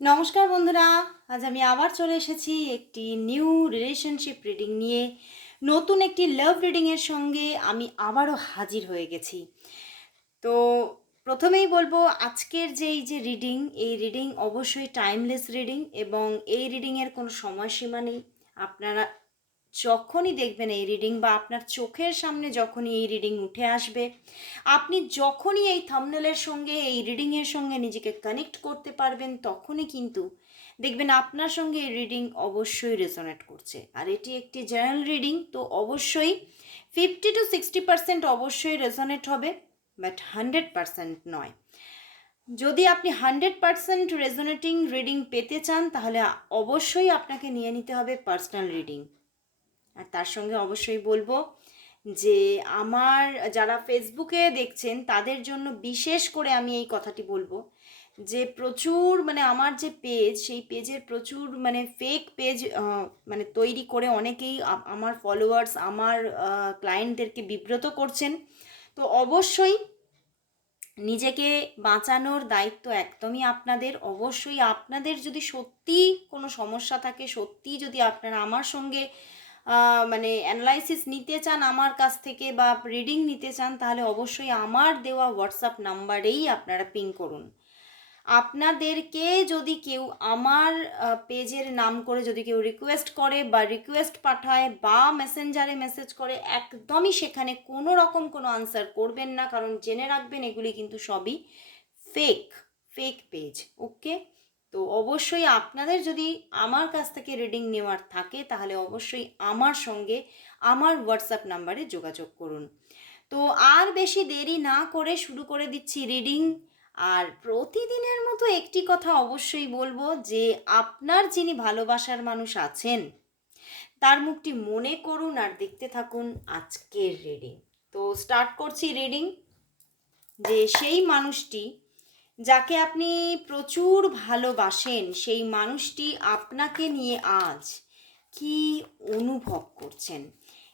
নমস্কার বন্ধুরা, আজ আমি আবার চলে এসেছি একটি নিউ রিলেশনশিপ রিডিং নিয়ে। নতুন একটি লাভ রিডিংয়ের সঙ্গে আমি আবারও হাজির হয়ে গেছি। তো প্রথমেই বলব, আজকের যে এই যে রিডিং এই রিডিং অবশ্যই টাইমলেস রিডিং এবং এই রিডিংয়ের কোনো সময়সীমা নেই। আপনারা যখনই দেখবেন এই রিডিং বা আপনার চোখের সামনে যখনই এই রিডিং উঠে আসবে, আপনি যখনই এই থামনেলের সঙ্গে, এই রিডিংয়ের সঙ্গে নিজেকে কানেক্ট করতে পারবেন, তখনই কিন্তু দেখবেন আপনার সঙ্গে এই রিডিং অবশ্যই রেজোনেট করছে। আর এটি একটি জেনারেল রিডিং তো অবশ্যই ফিফটি টু সিক্সটি পার্সেন্ট অবশ্যই রেজোনেট হবে বাট হান্ড্রেড পার্সেন্ট নয়। যদি আপনি হান্ড্রেড পার্সেন্ট রেজোনেটিং রিডিং পেতে চান, তাহলে অবশ্যই আপনাকে নিয়ে নিতে হবে পার্সোনাল রিডিং আর তার সঙ্গে অবশ্যই বলব যে আমার যারা ফেসবুকে দেখছেন, তাদের জন্য বিশেষ করে আমি এই কথাটি বলব যে প্রচুর মানে আমার যে পেজ সেই পেজের প্রচুর মানে ফেক পেজ মানে তৈরি করে অনেকেই আমার ফলোয়ার্স আমার ক্লায়েন্টদেরকে বিব্রত করছেন। তো অবশ্যই নিজেকে বাঁচানোর দায়িত্ব একদমই আপনাদের। অবশ্যই আপনাদের যদি সত্যি কোনো সমস্যা থাকে সত্যি যদি আপনারা আমার সঙ্গে মানে অ্যানালাইসিস নিতে চান আমার কাছ থেকে বা রিডিং নিতে চান, তাহলে অবশ্যই আমার দেওয়া হোয়াটসঅ্যাপ নাম্বারেই আপনারা পিং করুন। আপনাদেরকে যদি কেউ আমার পেজের নাম করে যদি কেউ রিকোয়েস্ট করে বা রিকোয়েস্ট পাঠায় বা মেসেঞ্জারে মেসেজ করে, একদমই সেখানে কোনো রকম কোনো আনসার করবেন না, কারণ জেনে রাখবেন এগুলি কিন্তু সবই ফেক ফেক পেজ ওকে তো অবশ্যই আপনাদের যদি আমার কাছ থেকে রিডিং নেওয়ার থাকে, তাহলে অবশ্যই আমার সঙ্গে আমার হোয়াটসঅ্যাপ নাম্বারে যোগাযোগ করুন। তো আর বেশি দেরি না করে শুরু করে দিচ্ছি রিডিং আর প্রতিদিনের মতো একটি কথা অবশ্যই বলব যে, আপনার যিনি ভালোবাসার মানুষ আছেন, তার মুখটি মনে করুন আর দেখতে থাকুন আজকের রিডিং তো স্টার্ট করছি রিডিং যে সেই মানুষটি যাকে আপনি প্রচুর ভালোবাসেন, সেই মানুষটি আপনাকে নিয়ে আজ কি অনুভব করছেন?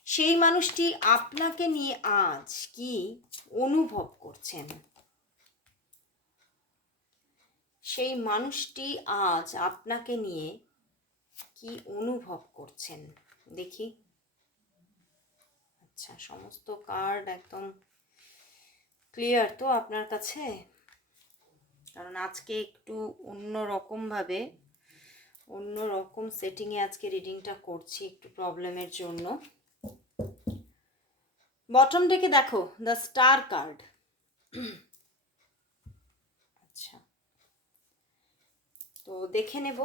সেই মানুষটি আপনাকে নিয়ে আজ কি অনুভব করছেন? সেই মানুষটি আজ আপনাকে নিয়ে কি অনুভব করছেন? দেখি। আচ্ছা সমস্ত কার্ড একদম ক্লিয়ার তো আপনার কাছে? কারণ আজকে একটু অন্য রকমভাবে অন্য রকম সেটিংয়ে আজকে রিডিংটা করছি একটু প্রবলেমের জন্য। বটম থেকে দেখো দ্য স্টার কার্ড আচ্ছা। তো দেখে নেব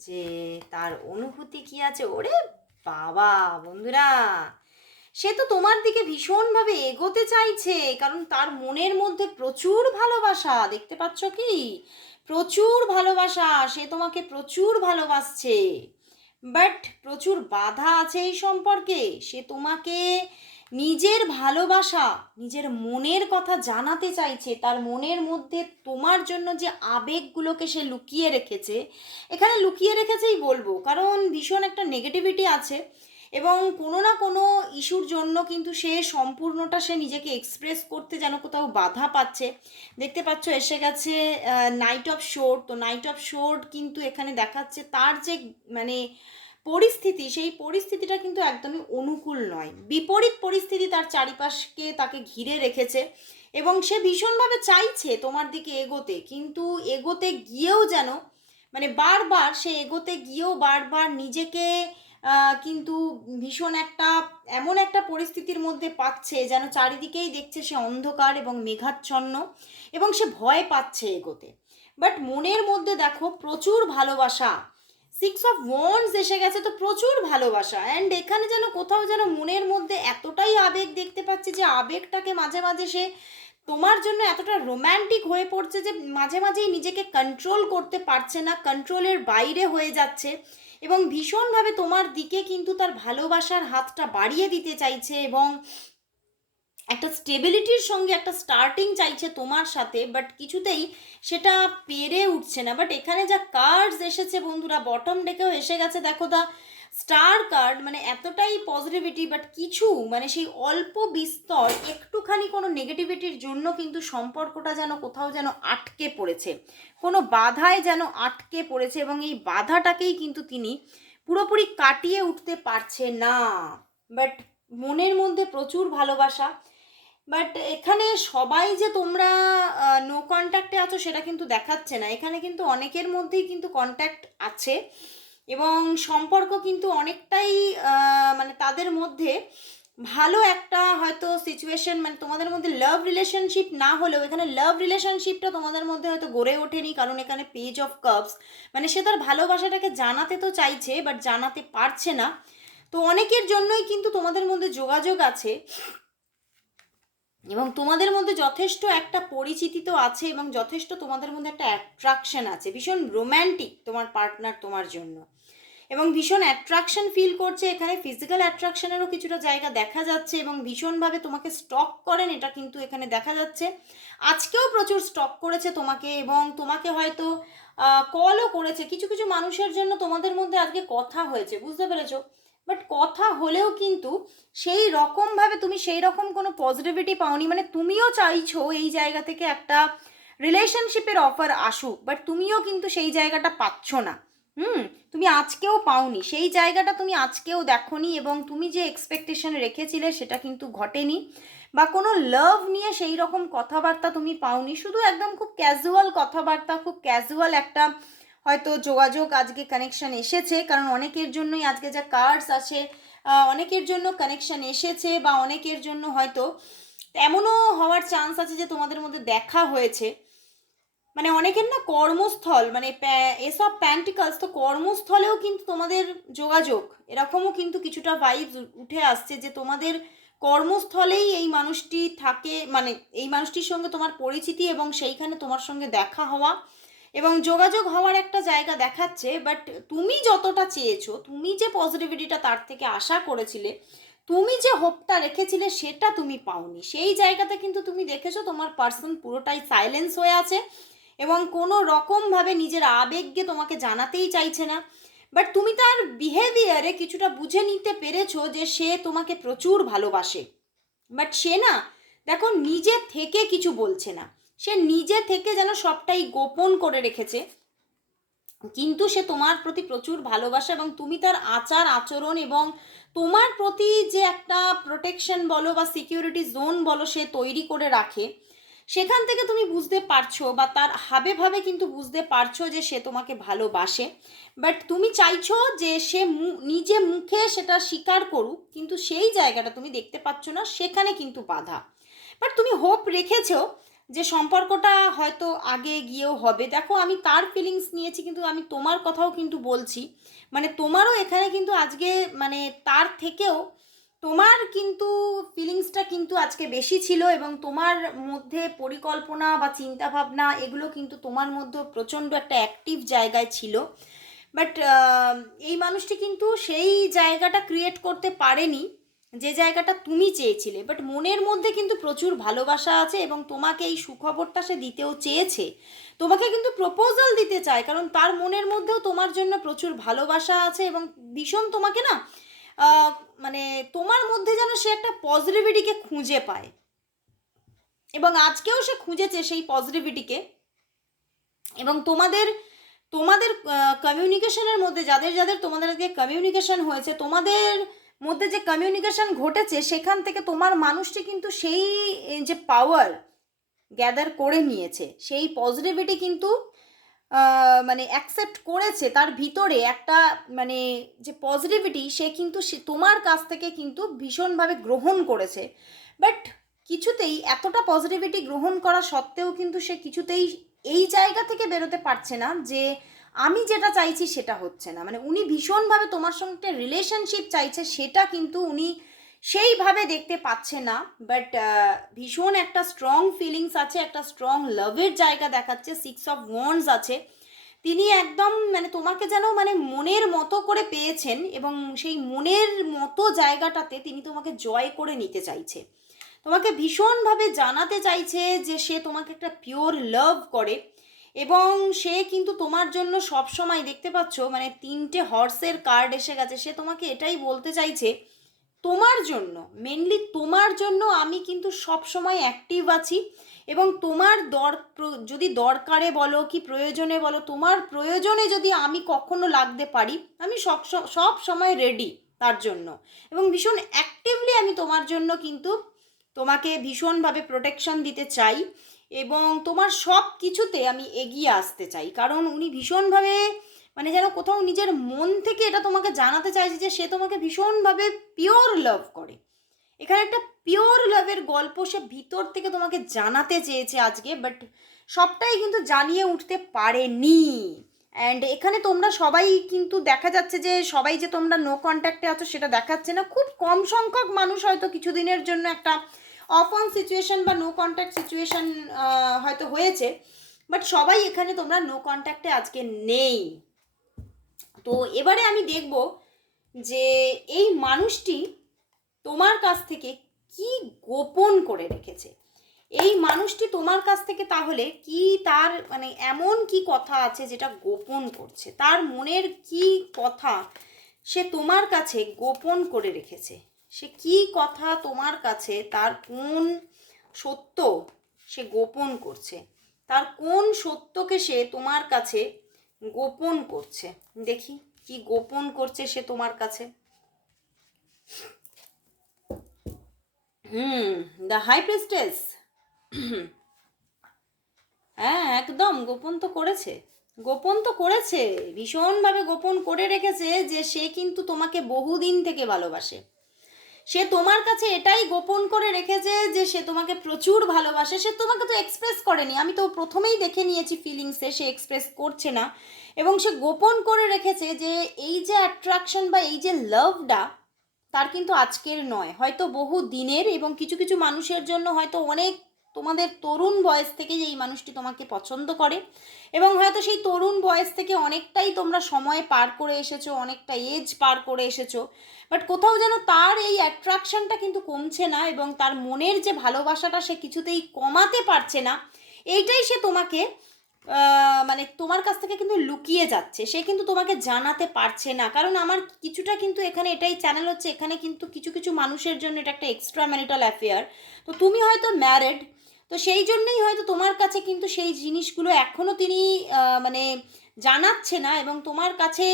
যে তার অনুভূতি কি আছে। ওরে বাবা বন্ধুরা! সে তো তোমার দিকে ভীষণভাবে এগোতে চাইছে, কারণ তার মনের মধ্যে প্রচুর ভালোবাসা, দেখতে পাচ্ছ কি? প্রচুর ভালোবাসা, সে তোমাকে প্রচুর ভালোবাসছে। বাট প্রচুর বাধা আছে এই সম্পর্কে। সে তোমাকে নিজের ভালোবাসা, নিজের মনের কথা জানাতে চাইছে, তার মনের মধ্যে তোমার জন্য যে আবেগগুলোকে সে লুকিয়ে রেখেছে, এখানে লুকিয়ে রেখেছেই বলব, কারণ ভীষণ একটা নেগেটিভিটি আছে। এবং কোনো না কোনো ইস্যুর জন্য কিন্তু সে সম্পূর্ণটা সে নিজেকে এক্সপ্রেস করতে যেন কোথাও বাধা পাচ্ছে। দেখতে পাচ্ছ, এসে গেছে নাইট অফ শোর তো নাইট অফ শোর কিন্তু এখানে দেখাচ্ছে তার যে মানে পরিস্থিতি, সেই পরিস্থিতিটা কিন্তু একদমই অনুকূল নয়। বিপরীত পরিস্থিতি তার চারিপাশকে তাকে ঘিরে রেখেছে এবং সে ভীষণভাবে চাইছে তোমার দিকে এগোতে। কিন্তু এগোতে গিয়েও যেন মানে বারবার সে এগোতে গিয়েও বারবার নিজেকে কিন্তু ভীষণ একটা, এমন একটা পরিস্থিতির মধ্যে পাচ্ছে যেন চারিদিকেই দেখছে সে অন্ধকার এবং মেঘাচ্ছন্ন এবং সে ভয় পাচ্ছে এগোতে। বাট মনের মধ্যে দেখো, প্রচুর ভালোবাসা। সিক্স অফ ওয়ান্ডস এসে গেছে তো প্রচুর ভালোবাসা। অ্যান্ড এখানে যেন কোথাও যেন মনের মধ্যে এতটাই আবেগ দেখতে পাচ্ছি যে আবেগটাকে মাঝে মাঝে সে তোমার জন্য এতটা রোম্যান্টিক হয়ে পড়ছে যে মাঝে মাঝেই নিজেকে কন্ট্রোল করতে পারছে না কন্ট্রোলের বাইরে হয়ে যাচ্ছে। এবং ভীষণভাবে তোমার দিকে কিন্তু তার ভালোবাসার হাতটা বাড়িয়ে দিতে চাইছে এবং একটা স্টেবিলিটির সঙ্গে একটা স্টার্টিং চাইছে তোমার সাথে বাট কিছুতেই সেটা পেরে উঠছে না। বাট এখানে যা কার্ডস এসেছে বন্ধুরা বটম ডেকেও এসে গেছে। দেখো দা স্টার কার্ড মানে এতটাই পজিটিভিটি বাট কিছু মানে সেই অল্প বিস্তর, একটুখানি কোনো নেগেটিভিটির জন্য কিন্তু সম্পর্কটা যেন কোথাও যেন আটকে পড়েছে। কোনো বাধায় যেন আটকে পড়েছে এবং এই বাধাটাকেই কিন্তু তিনি পুরোপুরি কাটিয়ে উঠতে পারছে না। বাট মনের মধ্যে প্রচুর ভালোবাসা। বাট এখানে সবাই যে তোমরা নো কন্ট্যাক্টে আছো সেটা কিন্তু দেখাচ্ছে না। এখানে কিন্তু অনেকের মধ্যেই কিন্তু কন্ট্যাক্ট আছে। এবং সম্পর্ক কিন্তু অনেকটাই মানে তাদের মধ্যে ভালো একটা হয়তো সিচুয়েশন মানে তোমাদের মধ্যে লাভ রিলেশনশিপ না হলেও এখানে লাভ রিলেশনশিপটা তোমাদের মধ্যে হয়তো গড়ে ওঠেনি। কারণ এখানে পেজ অফ কাপস মানে সে তার ভালোবাসাটাকে জানাতে তো চাইছে বাট জানাতে পারছে না। তো অনেকের জন্যই কিন্তু তোমাদের মধ্যে যোগাযোগ আছে। এবং তোমাদের মধ্যে যথেষ্ট একটা পরিচিতি তো আছে এবং যথেষ্ট তোমাদের মধ্যে একটা অ্যাট্রাকশন আছে। ভীষণ রোম্যান্টিক তোমার পার্টনার তোমার জন্য। এবং ভীষণ অ্যাট্রাকশন ফিল করছে। এখানে ফিজিক্যাল অ্যাট্রাকশনেরও কিছুটা জায়গা দেখা যাচ্ছে এবং ভীষণভাবে তোমাকে স্টক করেন। এটা কিন্তু এখানে দেখা যাচ্ছে। আজকেও প্রচুর স্টক করেছে তোমাকে এবং তোমাকে হয়তো কলও করেছে। কিছু কিছু মানুষের জন্য তোমাদের মধ্যে আজকে কথা হয়েছে। বুঝতে পেরেছ? বাট কথা হলেও কিন্তু সেই রকমভাবে তুমি সেই রকম কোনো পজিটিভিটি পাওনি মানে তুমিও চাইছো এই জায়গা থেকে একটা রিলেশনশিপের অফার আসুক বাট তুমিও কিন্তু সেই জায়গাটা পাচ্ছ না। হুম? তুমি আজকেও পাওনি। সেই জায়গাটা তুমি আজকেও দেখোনি এবং তুমি যে এক্সপেকটেশন রেখেছিলে সেটা কিন্তু ঘটেনি। বা কোনো লাভ নিয়ে সেই রকম কথাবার্তা তুমি পাওনি। শুধু একদম খুব ক্যাজুয়াল কথাবার্তা, খুব ক্যাজুয়াল একটা হয়তো যোগাযোগ আজকে কানেকশন এসেছে, কারণ অনেকের জন্যই আজকে যা কার্ডস আছে অনেকের জন্য কানেকশন এসেছে বা অনেকের জন্য হয়তো এমনও হওয়ার চান্স আছে যে তোমাদের মধ্যে দেখা হয়েছে। মানে অনেকের না কর্মস্থল মানে এসব প্যান্টিকালস তো কর্মস্থলেও কিন্তু তোমাদের যোগাযোগ। এরকমও কিন্তু কিছুটা ভাইবস উঠে আসছে যে তোমাদের কর্মস্থলেই এই মানুষটি থাকে মানে এই মানুষটির সঙ্গে তোমার পরিচিতি এবং সেইখানে তোমার সঙ্গে দেখা হওয়া। এবং যোগাযোগ হওয়ার একটা জায়গা দেখাচ্ছে বাট তুমি যতটা চেয়েছো, তুমি যে পজিটিভিটিটা তার থেকে আশা করেছিলে, তুমি যে হোপটা রেখেছিলে সেটা তুমি পাওনি। সেই জায়গাতে কিন্তু তুমি দেখেছ তোমার পার্সন পুরোটাই সাইলেন্স হয়ে আছে এবং কোনো রকমভাবে নিজের আবেগকে তোমাকে জানাতেই চাইছে না। বাট তুমি তার বিহেভিয়ারে কিছুটা বুঝে নিতে পেরেছ যে সে তোমাকে প্রচুর ভালোবাসে। বাট সে না, দেখো, নিজে থেকে কিছু বলছে না। সে নিজে থেকে যেন সবটাই গোপন করে রেখেছে। কিন্তু সে তোমার প্রতি প্রচুর ভালোবাসা এবং তুমি তার আচার, আচরণ এবং তোমার প্রতি যে একটা প্রোটেকশন বলো বা সিকিউরিটি জোন বলো সে তৈরি করে রাখে, সেখান থেকে তুমি বুঝতে পারছ বা তার হাবে ভাবে কিন্তু বুঝতে পারছ যে সে তোমাকে ভালোবাসে। বাট তুমি চাইছো যে সে নিজে মুখে সেটা স্বীকার করুক, কিন্তু সেই জায়গাটা তুমি দেখতে পাচ্ছ না, সেখানে কিন্তু বাধা। বাট তুমি হোপ রেখেছো যে সম্পর্কটা হয়তো আগে গিয়েও হবে। দেখো, আমি তার ফিলিংস নিয়েছি, কিন্তু আমি তোমার কথাও কিন্তু বলছি। মানে তোমারও এখানে কিন্তু আজকে মানে তার থেকেও তোমার কিন্তু ফিলিংসটা কিন্তু আজকে বেশি ছিল এবং তোমার মধ্যে পরিকল্পনা বা চিন্তা ভাবনা এগুলো কিন্তু তোমার মধ্যে প্রচণ্ড একটা অ্যাক্টিভ জায়গায় ছিল। বাট এই মানুষটি কিন্তু সেই জায়গাটা ক্রিয়েট করতে পারেনি। যে জায়গাটা তুমি চেয়েছিলে বাট মনের মধ্যে কিন্তু প্রচুর ভালোবাসা আছে এবং তোমাকে এই সুখবরটা সে দিতেও চেয়েছে। তোমাকে কিন্তু প্রপোজাল দিতে চায়, কারণ তার মনের মধ্যেও তোমার জন্য প্রচুর ভালোবাসা আছে এবং ভীষণ তোমাকে না মানে তোমার মধ্যে যেন সে একটা পজিটিভিটিকে খুঁজে পায়। এবং আজকেও সে খুঁজেছে সেই পজিটিভিটিকে এবং তোমাদের তোমাদের কমিউনিকেশনের মধ্যে যাদের যাদের তোমাদের আজকে কমিউনিকেশন হয়েছে, তোমাদের মধ্যে যে কমিউনিকেশন ঘটেছে, সেখান থেকে তোমার মানুষটি কিন্তু সেই যে পাওয়ার গ্যাদার করে নিয়েছে, সেই পজিটিভিটি কিন্তু মানে অ্যাকসেপ্ট করেছে, তার ভিতরে একটা মানে যে পজিটিভিটি সে কিন্তু তোমার কাছ থেকে কিন্তু ভীষণভাবে গ্রহণ করেছে। বাট কিছুতেই এতটা পজিটিভিটি গ্রহণ করা সত্ত্বেও কিন্তু সে কিছুতেই এই জায়গা থেকে বেরোতে পারছে না যে আমি যেটা চাইছি সেটা হচ্ছে না। মানে উনি ভীষণভাবে তোমার সঙ্গে রিলেশনশিপ চাইছে, সেটা কিন্তু উনি সেইভাবে দেখতে পাচ্ছে না। বাট ভীষণ একটা স্ট্রং ফিলিংস আছে, একটা স্ট্রং লাভের জায়গা দেখাচ্ছে সিক্স অফ ওয়ান্স আছে। তিনি একদম মানে তোমাকে যেন মানে মনের মতো করে পেয়েছেন এবং সেই মনের মতো জায়গাটাতে তিনি তোমাকে জয় করে নিতে চাইছে। তোমাকে ভীষণভাবে জানাতে চাইছে যে সে তোমাকে একটা পিওর লাভ করে। এবং সে কিন্তু তোমার জন্য সব সময় দেখতে পাচ্ছ মানে তিনটে হর্সের কার্ড এসে গেছে। সে তোমাকে এটাই বলতে চাইছে, তোমার জন্য মেনলি তোমার জন্য আমি কিন্তু সব সময় অ্যাক্টিভ আছি এবং তোমার দর যদি দরকারে বলো কি প্রয়োজনে বলো, তোমার প্রয়োজনে যদি আমি কখনো লাগতে পারি, আমি সব সব সময় রেডি তার জন্য। এবং ভীষণ অ্যাক্টিভলি আমি তোমার জন্য কিন্তু তোমাকে ভীষণভাবে প্রোটেকশন দিতে চাই। এবং তোমার সব কিছুতে আমি এগিয়ে আসতে চাই। কারণ উনি ভীষণভাবে মানে যেন কোথাও নিজের মন থেকে এটা তোমাকে জানাতে চাইছে যে সে তোমাকে ভীষণভাবে পিওর লাভ করে। এখানে একটা পিওর লাভের গল্প সে ভিতর থেকে তোমাকে জানাতে চেয়েছে আজকে বাট সবটাই কিন্তু জানিয়ে উঠতে পারেনি। অ্যান্ড এখানে তোমরা সবাই কিন্তু দেখা যাচ্ছে যে সবাই যে তোমরা নো কন্ট্যাক্টে আছো সেটা দেখাচ্ছে না। খুব কম সংখ্যক মানুষ হয়তো কিছুদিনের জন্য একটা অফ অন সিচুয়েশন বা নো কন্ট্যাক্ট সিচুয়েশন হয়তো হয়েছে বাট সবাই এখানে তোমরা নো কন্ট্যাক্টে আজকে নেই। তো এবারে আমি দেখব যে এই মানুষটি তোমার কাছ থেকে কি গোপন করে রেখেছে। এই মানুষটি তোমার কাছ থেকে তাহলে কি তার মানে এমন কি কথা আছে যেটা গোপন করছে? তার মনের কি কথা সে তোমার কাছে গোপন করে রেখেছে? সে কি কথা তোমার কাছে? তার কোন সত্য সে গোপন করছে? তার কোন সত্যকে সে তোমার কাছে গোপন করছে? দেখি, কি গোপন করছে সে তোমার কাছে? হুম দ্য হাই প্রেস্টেস হ্যাঁ একদম, গোপন তো করেছে। গোপন তো করেছে, ভীষণভাবে গোপন করে রেখেছে যে সে কিন্তু তোমাকে বহুদিন থেকে ভালোবাসে। সে তোমার কাছে এটাই গোপন করে রেখেছে যে সে তোমাকে প্রচুর ভালোবাসে। সে তোমাকে তো এক্সপ্রেস করেনি। আমি তো প্রথমেই দেখে নিয়েছি ফিলিংসে সে এক্সপ্রেস করছে না। এবং সে গোপন করে রেখেছে যে এই যে অ্যাট্রাকশন বা এই যে লাভটা তার কিন্তু আজকের নয়। হয়তো বহু দিনের এবং কিছু কিছু মানুষের জন্য হয়তো অনেক তোমাদের তরুণ বয়স থেকে এই মানুষটি তোমাকে পছন্দ করে, এবং হয়তো সেই তরুণ বয়স থেকে অনেকটাই তোমরা সময় পার করে এসেছ, অনেকটা এজ পার করে এসেছ বাট কোথাও যেন তার এই অ্যাট্রাকশনটা কিন্তু কমছে না, এবং তার মনের যে ভালোবাসাটা সে কিছুতেই কমাতে পারছে না, এইটাই সে তোমাকে মানে তোমার কাছ থেকে কিন্তু লুকিয়ে যাচ্ছে। সে কিন্তু তোমাকে জানাতে পারছে না। কারণ আমার কিছুটা কিন্তু এখানে এটাই চ্যানেল হচ্ছে, এখানে কিন্তু কিছু কিছু মানুষের জন্য এটা একটা এক্সট্রা ম্যারিটাল অ্যাফেয়ার তো তুমি হয়তো ম্যারেড তো সেই জন্যেই হয়তো তোমার কাছে কিন্তু সেই জিনিসগুলো এখনও তিনি মানে জানাচ্ছে না এবং তোমার কাছে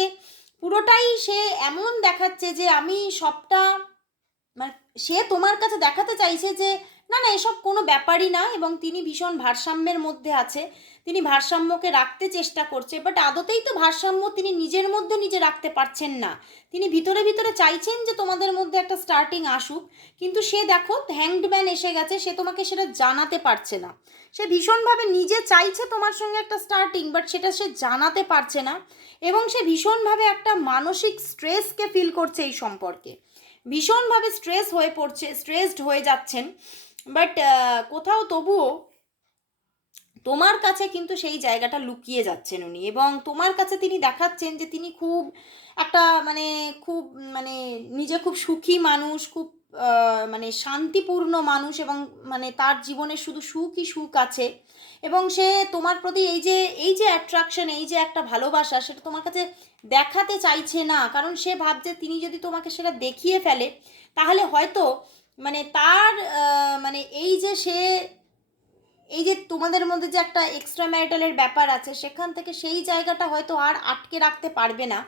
পুরোটাই সে এমন দেখাচ্ছে যে আমি সবটা মানে সে তোমার কাছে দেখাতে চাইছে যে, না না, এসব কোনো ব্যাপারই না। এবং তিনি ভীষণ ভারসাম্যের মধ্যে আছে। তিনি ভারসাম্যকে রাখতে চেষ্টা করছে বাট আদতেই তো ভারসাম্য তিনি নিজের মধ্যে নিজে রাখতে পারছেন না। তিনি ভিতরে ভিতরে চাইছেন যে তোমাদের মধ্যে একটা স্টার্টিং আসুক, কিন্তু সে দেখো হ্যাংডম্যান এসে গেছে, সে তোমাকে সেটা জানাতে পারছে না। সে ভীষণভাবে নিজে চাইছে তোমার সঙ্গে একটা স্টার্টিং বাট সেটা সে জানাতে পারছে না, এবং সে ভীষণভাবে একটা মানসিক স্ট্রেসকে ফিল করছে এই সম্পর্কে। ভীষণভাবে স্ট্রেস হয়ে পড়ছে স্ট্রেসড হয়ে যাচ্ছেন বাট কোথাও তবুও তোমার কাছে কিন্তু সেই জায়গাটা লুকিয়ে যাচ্ছেন উনি এবং তোমার কাছে তিনি দেখাচ্ছেন যে তিনি খুব একটা মানে খুব মানে নিজে খুব সুখী মানুষ, খুব মানে শান্তিপূর্ণ মানুষ এবং মানে তার জীবনে শুধু সুখই সুখ আছে এবং সে তোমার প্রতি এই যে এই যে অ্যাট্রাকশন এই যে একটা ভালোবাসা সেটা তোমার কাছে দেখাতে চাইছে না। কারণ সে ভাবছে তিনি যদি তোমাকে সেটা দেখিয়ে ফেলে, তাহলে হয়তো মানে তার মানে এই যে সে এই যে তোমাদের মধ্যে যে একটা এক্সট্রা ম্যারিটালের ব্যাপার আছে, সেখান থেকে সেই জায়গাটা হয়তো আর আটকে রাখতে পারবে না।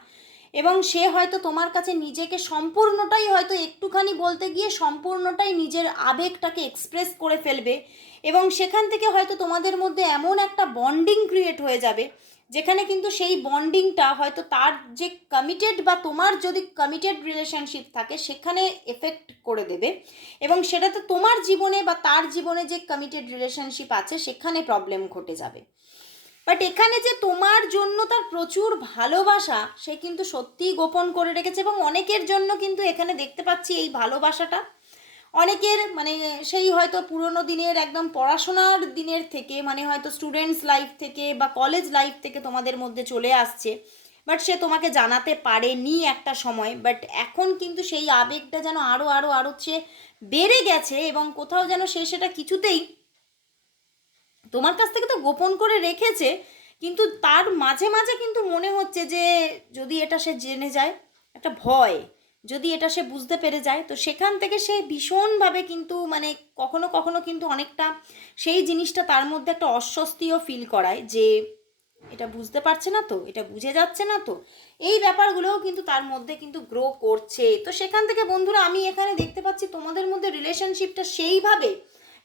এবং সে হয়তো তোমার কাছে নিজেকে সম্পূর্ণটাই হয়তো একটুখানি বলতে গিয়ে সম্পূর্ণটাই নিজের আবেগটাকে এক্সপ্রেস করে ফেলবে এবং সেখান থেকে হয়তো তোমাদের মধ্যে এমন একটা বন্ডিং ক্রিয়েট হয়ে যাবে যেখানে কিন্তু সেই বন্ডিংটা হয়তো তার যে কমিটেড বা তোমার যদি কমিটেড রিলেশনশিপ থাকে, সেখানে এফেক্ট করে দেবে। এবং সেটাতে তোমার জীবনে বা তার জীবনে যে কমিটেড রিলেশনশিপ আছে, সেখানে প্রবলেম ঘটে যাবে। বাট এখানে যে তোমার জন্য তার প্রচুর ভালোবাসা, সে কিন্তু সত্যিই গোপন করে রেখেছে এবং অনেকের জন্য কিন্তু এখানে দেখতে পাচ্ছি এই ভালোবাসাটা অনেকের মানে সেই হয়তো পুরোনো দিনের একদম পড়াশোনার দিনের থেকে মানে হয়তো স্টুডেন্টস লাইফ থেকে বা কলেজ লাইফ থেকে তোমাদের মধ্যে চলে আসছে। বাট সে তোমাকে জানাতে পারেনি একটা সময়। বাট এখন কিন্তু সেই আবেগটা যেন আরও আরও আরও সে বেড়ে গেছে এবং কোথাও যেন সে সেটা কিছুতেই তোমার কাছ থেকে তো গোপন করে রেখেছে, কিন্তু তার মাঝে মাঝে কিন্তু মনে হচ্ছে যে যদি এটা সে জেনে যায়, একটা ভয়। যদি এটা সে বুঝতে পেরে যায়, তো সেখান থেকে সে ভীষণভাবে কিন্তু মানে কখনো কখনো কিন্তু অনেকটা সেই জিনিসটা তার মধ্যে একটা অস্বস্তিও ফিল করায় যে এটা বুঝতে পারছে না তো, এটা বুঝে যাচ্ছে না তো। এই ব্যাপারগুলোও কিন্তু তার মধ্যে কিন্তু গ্রো করছে। তো সেখান থেকে বন্ধুরা, আমি এখানে দেখতে পাচ্ছি তোমাদের মধ্যে রিলেশনশিপটা সেইভাবে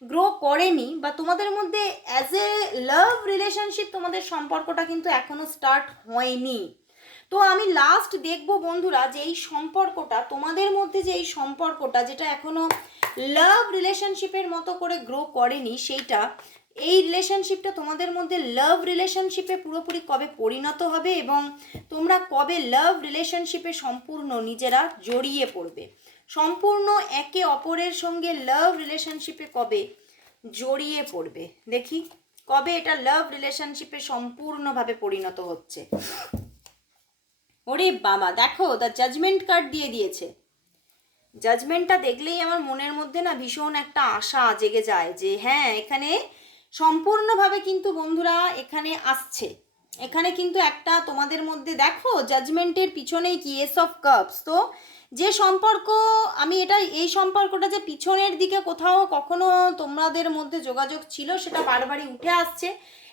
গ্রো করেনি, বা তোমাদের মধ্যে অ্যাজ এ লাভ রিলেশনশিপ তোমাদের সম্পর্কটা কিন্তু এখনও স্টার্ট হয়নি। তো আমি লাস্ট দেখব বন্ধুরা যে এই সম্পর্কটা, তোমাদের মধ্যে যে এই সম্পর্কটা যেটা এখনও লাভ রিলেশনশিপের মতো করে গ্রো করেনি, সেইটা, এই রিলেশনশিপটা তোমাদের মধ্যে লাভ রিলেশনশিপে পুরোপুরি কবে পরিণত হবে এবং তোমরা কবে লাভ রিলেশনশিপে সম্পূর্ণ নিজেরা জড়িয়ে পড়বে? সম্পূর্ণ একে অপরের সঙ্গে লাভ রিলেশনশিপে কবে জড়িয়ে পড়বে? দেখি, কবে এটা লাভ রিলেশনশিপে সম্পূর্ণভাবে পরিণত হচ্ছে? ওরে বাবা, দেখো দ্য জাজমেন্ট কার্ড দিয়ে দিয়েছে। জাজমেন্টটা দেখলেই আমার মনের মধ্যে না ভীষণ একটা আশা জেগে যায় যে হ্যাঁ এখানে সম্পূর্ণভাবে কিন্তু বন্ধুরা এখানে আসছে। এখানে কিন্তু একটা তোমাদের মধ্যে দেখো জাজমেন্টের পিছনেই কি এস অফ কাপস তো যে সম্পর্ক, আমি এটা, এই সম্পর্কটা যে পিছনের দিকে কোথাও কখনো তোমাদের মধ্যে যোগাযোগ ছিল, সেটা বারবারই উঠে আসছে।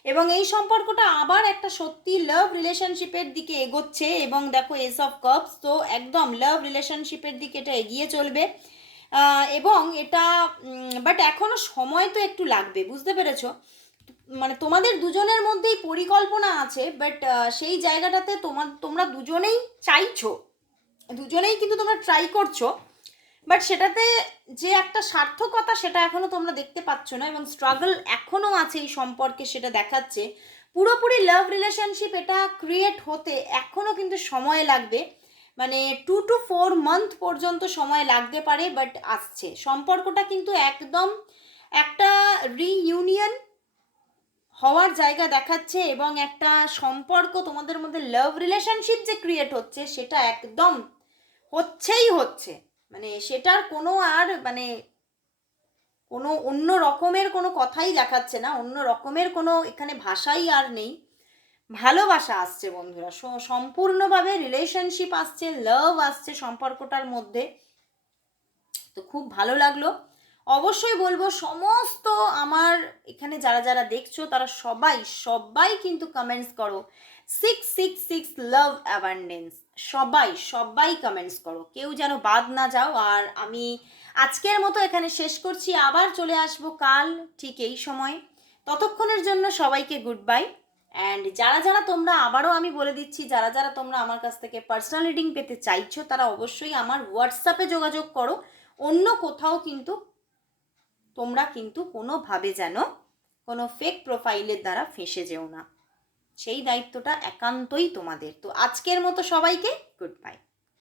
এবং এই সম্পর্কটা আবার একটা সত্যি লাভ রিলেশনশিপের দিকে এগোচ্ছে এবং দেখো এস অফ কাপস তো একদম লাভ রিলেশনশিপের দিকে এটা এগিয়ে চলবে। এবং এটা বাট এখনও সময় তো একটু লাগবে, বুঝতে পেরেছ? মানে তোমাদের দুজনের মধ্যেই পরিকল্পনা আছে বাট সেই জায়গাটাতে তোমার তোমরা দুজনেই চাইছো, দুজনেই কিন্তু তোমরা ট্রাই করছ। বাট সেটাতে যে একটা সার্থকতা সেটা এখনও তোমরা দেখতে পাচ্ছ না এবং স্ট্রাগল এখনও আছে এই সম্পর্কে সেটা দেখাচ্ছে। পুরোপুরি লাভ রিলেশনশিপ এটা ক্রিয়েট হতে এখনও কিন্তু সময় লাগবে। মানে টু টু ফোর মান্থ পর্যন্ত সময় লাগতে পারে বাট আসছে। সম্পর্কটা কিন্তু একদম একটা রিইউনিয়ন হওয়ার জায়গা দেখাচ্ছে এবং একটা সম্পর্ক তোমাদের মধ্যে লাভ রিলেশনশিপ যে ক্রিয়েট হচ্ছে সেটা একদম হচ্ছেই হচ্ছে। মানে সেটার কোনো আর মানে কোনো অন্য রকমের কোনো কথাই দেখাচ্ছে না, অন্য রকমের কোনো এখানে ভাষাই আর নেই। ভালোবাসা আসছে বন্ধুরা সম্পূর্ণভাবে রিলেশনশিপ আসছে লাভ আসছে সম্পর্কটার মধ্যে। তো খুব ভালো লাগল। অবশ্যই বলব সমস্ত আমার এখানে যারা যারা দেখছ, তারা সবাই সবাই কিন্তু কমেন্টস করো। Six six six love abundance সবাই সবাই কমেন্টস করো। কেউ যেন বাদ না যাও। আর আমি আজকের মতো এখানে শেষ করছি। আবার চলে আসব কাল ঠিক এই সময়। ততক্ষণের জন্য সবাইকে গুড বাই অ্যান্ড যারা যারা তোমরা আবারও আমি বলে দিচ্ছি, যারা যারা তোমরা আমার কাছ থেকে পার্সোনাল রিডিং পেতে চাইছো, তারা অবশ্যই আমার হোয়াটসঅ্যাপে যোগাযোগ করো। অন্য কোথাও কিন্তু তোমরা কিন্তু কোনোভাবে যেন কোনো ফেক প্রোফাইলের দ্বারা ফেঁসে যেও না। সেই দায়িত্বটা একান্তই তোমাদের। তো আজকের মতো সবাইকে গুড বাই